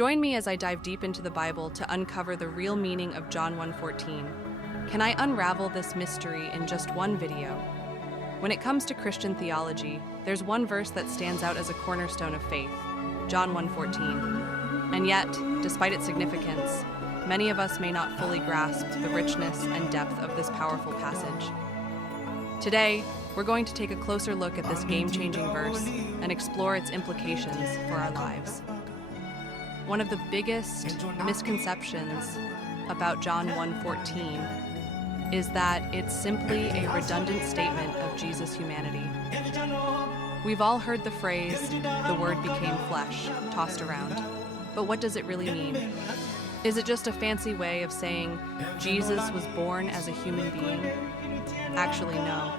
Join me as I dive deep into the Bible to uncover the real meaning of John 1:14. Can I unravel this mystery in just one video? When it comes to Christian theology, there's one verse that stands out as a cornerstone of faith, John 1:14. And yet, despite its significance, many of us may not fully grasp the richness and depth of this powerful passage. Today, we're going to take a closer look at this game-changing verse and explore its implications for our lives. One of the biggest misconceptions about John 1:14 is that it's simply a redundant statement of Jesus' humanity. We've all heard the phrase, "the Word became flesh," tossed around. But what does it really mean? Is it just a fancy way of saying Jesus was born as a human being? Actually, no.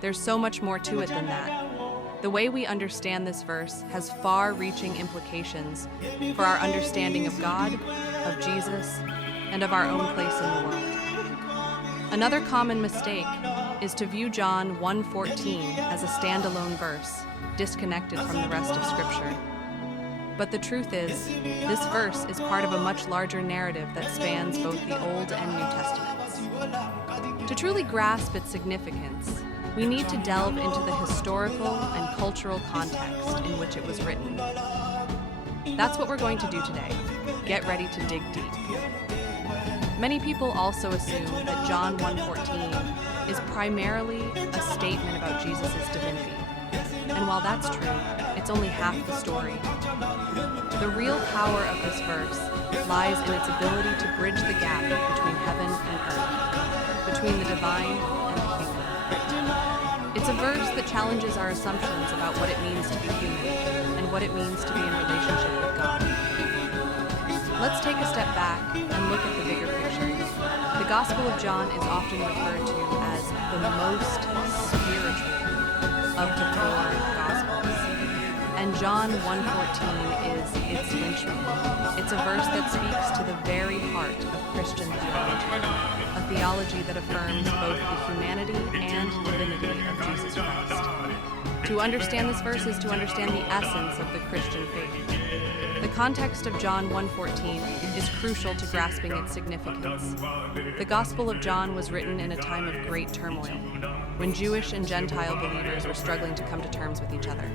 There's so much more to it than that. The way we understand this verse has far-reaching implications for our understanding of God, of Jesus, and of our own place in the world. Another common mistake is to view John 1:14 as a standalone verse, disconnected from the rest of Scripture. But the truth is, this verse is part of a much larger narrative that spans both the Old and New Testaments. To truly grasp its significance, we need to delve into the historical and cultural context in which it was written. That's what we're going to do today. Get ready to dig deep. Many people also assume that John 1:14 is primarily a statement about Jesus' divinity. And while that's true, it's only half the story. The real power of this verse lies in its ability to bridge the gap between heaven and earth, between the divine and the human. It's a verse that challenges our assumptions about what it means to be human and what it means to be in relationship with God. Let's take a step back and look at the bigger picture. The Gospel of John is often referred to as the most spiritual of the four Gospels. And John 1:14 is its linchpin. It's a verse that speaks to the very heart of Christian theology, a theology that affirms both the humanity and divinity of Jesus Christ. To understand this verse is to understand the essence of the Christian faith. The context of John 1:14 is crucial to grasping its significance. The Gospel of John was written in a time of great turmoil, when Jewish and Gentile believers were struggling to come to terms with each other.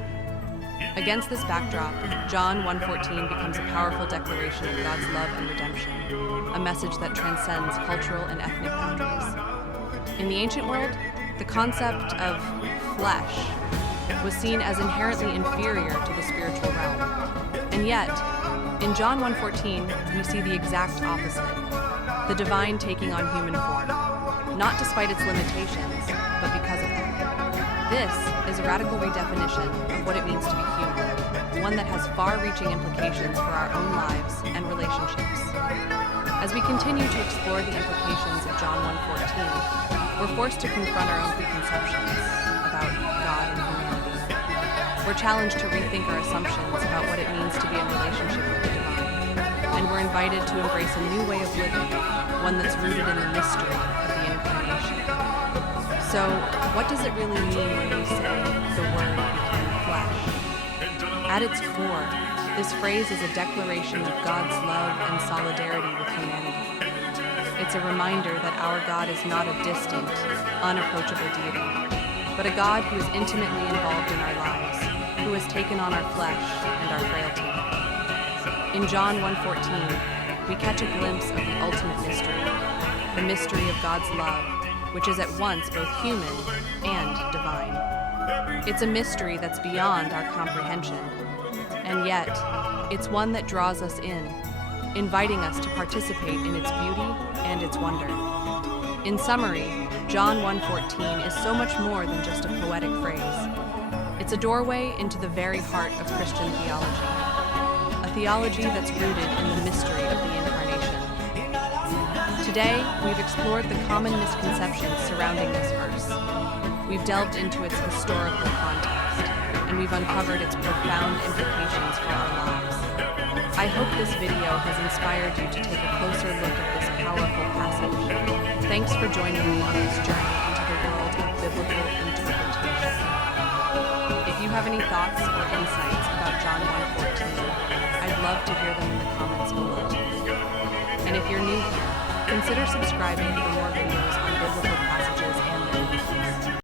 Against this backdrop, John 1:14 becomes a powerful declaration of God's love and redemption, a message that transcends cultural and ethnic boundaries. In the ancient world, the concept of flesh was seen as inherently inferior to the spiritual realm. And yet, in John 1:14, we see the exact opposite, the divine taking on human form, not despite its limitations, but because of them. This is a radical redefinition of what it means to be human, one that has far-reaching implications for our own lives and relationships. As we continue to explore the implications of John 1:14, we're forced to confront our own preconceptions about God and humanity. We're challenged to rethink our assumptions about what it means to be in relationship with the divine, and we're invited to embrace a new way of living, one that's rooted in the mystery of the Incarnation. So, what does it really mean when we say the Word became flesh? At its core, this phrase is a declaration of God's love and solidarity with humanity. It's a reminder that our God is not a distant, unapproachable deity, but a God who is intimately involved in our lives, who has taken on our flesh and our frailty. In John 1:14, we catch a glimpse of the ultimate mystery, the mystery of God's love, which is at once both human and divine. It's a mystery that's beyond our comprehension, and yet, it's one that draws us in, inviting us to participate in its beauty and its wonder. In summary, John 1:14 is so much more than just a poetic phrase. It's a doorway into the very heart of Christian theology, a theology that's rooted in the mystery of the Incarnation. Today, we've explored the common misconceptions surrounding this verse. We've delved into its historical context, and we've uncovered its profound implications for our lives. I hope this video has inspired you to take a closer look at this powerful passage. Thanks for joining me on this journey into the world of biblical interpretation. If you you have any thoughts or insights about John 1:14, I'd love to hear them in the comments below. And if you're new here, consider subscribing for more videos.